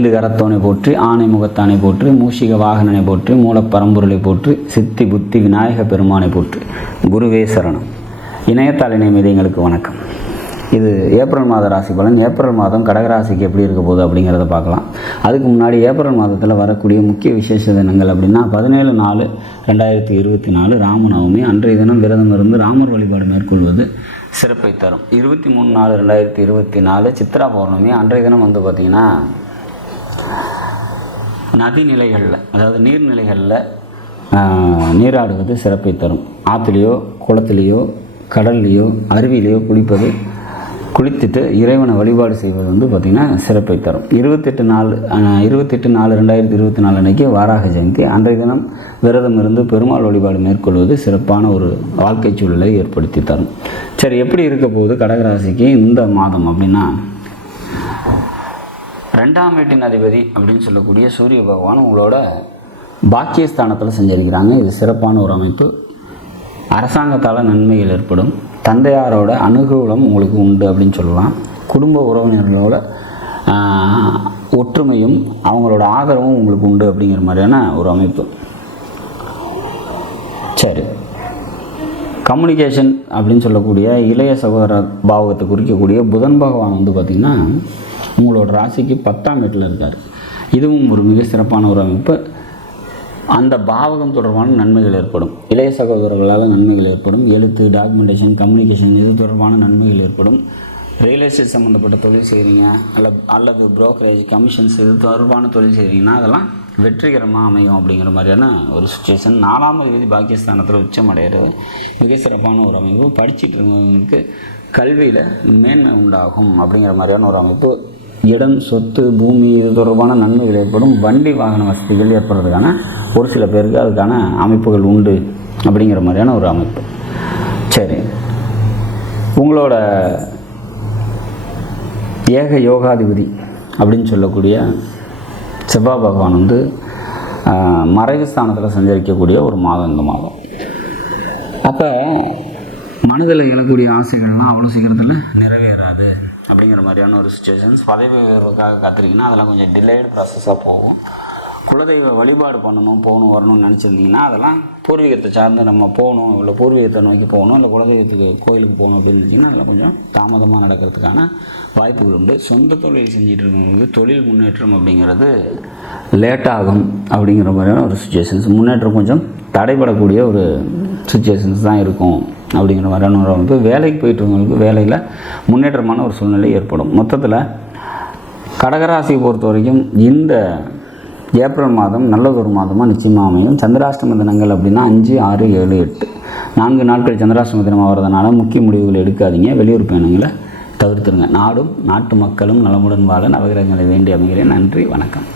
ஐந்து கரத்தோனை போற்றி ஆணை முகத்தானை போற்றி மூஷிக வாகனனை போற்றி மூலப்பரம்பொருளை போற்றி சித்தி புத்தி விநாயக பெருமானை போற்றி. குருவே சரணம். இணையத்தாளினை மீது எங்களுக்கு வணக்கம். இது ஏப்ரல் மாத ராசி பலன். ஏப்ரல் மாதம் கடகராசிக்கு எப்படி இருக்க போகுது அப்படிங்கிறத பார்க்கலாம். அதுக்கு முன்னாடி ஏப்ரல் மாதத்தில் வரக்கூடிய முக்கிய விசேஷ தினங்கள் அப்படின்னா பதினேழு நாலு ரெண்டாயிரத்தி இருபத்தி நாலு ராமநவமி. அன்றைய தினம் விரதம் இருந்து ராமர் வழிபாடு மேற்கொள்வது சிறப்பை தரும். இருபத்தி மூணு நாலு ரெண்டாயிரத்தி இருபத்தி நாலு சித்ரா பௌர்ணமி. அன்றைய தினம் வந்து பார்த்திங்கன்னா நதிநிலைகளில் அதாவது நீர்நிலைகளில் நீராடுவது சிறப்பை தரும். ஆற்றுலேயோ குளத்துலேயோ கடல்லையோ அருவியிலையோ குளிப்பது குளித்துட்டு இறைவனை வழிபாடு செய்வது வந்து பார்த்திங்கன்னா சிறப்பை தரும். இருபத்தெட்டு நாலு இருபத்தெட்டு நாலு ரெண்டாயிரத்தி இருபத்தி நாலு அன்றைக்கி வாராக ஜெயந்தி. அன்றைய தினம் விரதம் இருந்து பெருமாள் வழிபாடு மேற்கொள்வது சிறப்பான ஒரு வாழ்க்கை சூழலை ஏற்படுத்தி தரும். சரி எப்படி இருக்க போகுது கடகராசிக்கு இந்த மாதம் அப்படின்னா ரெண்டாம் வீட்டின் அதிபதி அப்படின்னு சொல்லக்கூடிய சூரிய பகவான் உங்களோட பாக்கியஸ்தானத்தில் செஞ்சிருக்கிறாங்க. இது சிறப்பான ஒரு அமைப்பு. அரசாங்கத்தால் நன்மைகள் ஏற்படும். தந்தையாரோட அனுகூலம் உங்களுக்கு உண்டு அப்படின்னு சொல்லலாம். குடும்ப உறவினர்களோட ஒற்றுமையும் அவங்களோட ஆதரவும் உங்களுக்கு உண்டு அப்படிங்கிற மாதிரியான ஒரு அமைப்பு. சரி. கம்யூனிகேஷன் அப்படின்னு சொல்லக்கூடிய இளைய சகோதர பாவகத்தை குறிக்கக்கூடிய புதன் பகவான் வந்து பார்த்திங்கன்னா உங்களோட ராசிக்கு பத்தாம் வீட்டில் இருக்கார். இதுவும் ஒரு மிக சிறப்பான ஒரு அமைப்பு. அந்த பாவகம் தொடர்பான நன்மைகள் ஏற்படும். இளைய சகோதரர்களால் நன்மைகள் ஏற்படும். எழுத்து டாக்குமெண்டேஷன் கம்யூனிகேஷன் இது தொடர்பான நன்மைகள் ஏற்படும். ரியல் எஸ்டேட் சம்மந்தப்பட்ட தொழில் செய்கிறீங்க அல்ல அல்லது ப்ரோக்கரேஜ் கமிஷன்ஸ் இது தொடர்பான தொழில் செய்கிறீங்கன்னா அதெல்லாம் வெற்றிகரமாக அமையும் அப்படிங்கிற மாதிரியான ஒரு சுச்சுவேஷன் நாலாம் தேதி பாகிஸ்தானத்தில் உச்சம் மிக சிறப்பான ஒரு அமைப்பு. படிச்சுட்டு இருந்தவங்களுக்கு கல்வியில் மேன்மை உண்டாகும் அப்படிங்கிற மாதிரியான ஒரு அமைப்பு. இடம் சொத்து பூமி இது தொடர்பான நன்மைகள் ஏற்படும். வண்டி வாகன வசதிகள் ஏற்படுறதுக்கான ஒரு சில பேருக்கு அதுக்கான அமைப்புகள் உண்டு அப்படிங்கிற மாதிரியான ஒரு அமைப்பு. சரி. உங்களோட ஏக யோகாதிபதி அப்படின்னு சொல்லக்கூடிய செவ்வாய் பகவான் வந்து மறைவு ஸ்தானத்தில் சஞ்சரிக்கக்கூடிய ஒரு மாதம் இந்த மாதம். அப்போ மனதில் எழக்கூடிய ஆசைகள்லாம் அவ்வளோ சீக்கிரத்தில் நிறைவேறாது அப்படிங்கிற மாதிரியான ஒரு சுச்சுவேஷன்ஸ் பதவி உயர்வுக்காக காத்திருக்கீங்கன்னா அதெல்லாம் கொஞ்சம் டிலேடு ப்ராசஸாக போகும். குலதெய்வ வழிபாடு பண்ணணும் போகணும் வரணும்னு நினச்சிருந்தீங்கன்னா அதெல்லாம் பூர்வீகத்தை சார்ந்து நம்ம போகணும் இல்லை பூர்வீகத்தை நோக்கி போகணும் இல்லை குலதெய்வத்துக்கு கோயிலுக்கு போகணும் அப்படின்னு நினச்சிங்கன்னா அதில் கொஞ்சம் தாமதமாக நடக்கிறதுக்கான வாய்ப்புகள் உண்டு. சொந்த தொழில் செஞ்சுட்டு இருக்கவங்களுக்கு தொழில் முன்னேற்றம் அப்படிங்கிறது லேட் ஆகும் அப்படிங்கிற மாதிரியான ஒரு சுச்சுவேஷன்ஸ் முன்னேற்றம் கொஞ்சம் தடைபடக்கூடிய ஒரு சுச்சுவேஷன்ஸ் தான் இருக்கும் அப்படிங்கிற மாதிரியான ஒரு அமைப்பு. வேலைக்கு போயிட்டு இருக்கவங்களுக்கு வேலையில் முன்னேற்றமான ஒரு சூழ்நிலை ஏற்படும். மொத்தத்தில் கடகராசியை பொறுத்த வரைக்கும் இந்த ஏப்ரல் மாதம் நல்லதொரு மாதமாக நிச்சயமாக அமையும். சந்திராஷ்டம தினங்கள் அப்படின்னா அஞ்சு ஆறு ஏழு எட்டு. நான்கு நாட்கள் சந்திராஷ்டம தினமாக வரதுனால முக்கிய முடிவுகள் எடுக்காதீங்க. வெளியூர் பயணங்களை தவிர்த்துருங்க. நாடும் நாட்டு மக்களும் நலமுடன் வாழ நவகிரகங்களை வேண்டி அமைகிறேன். நன்றி வணக்கம்.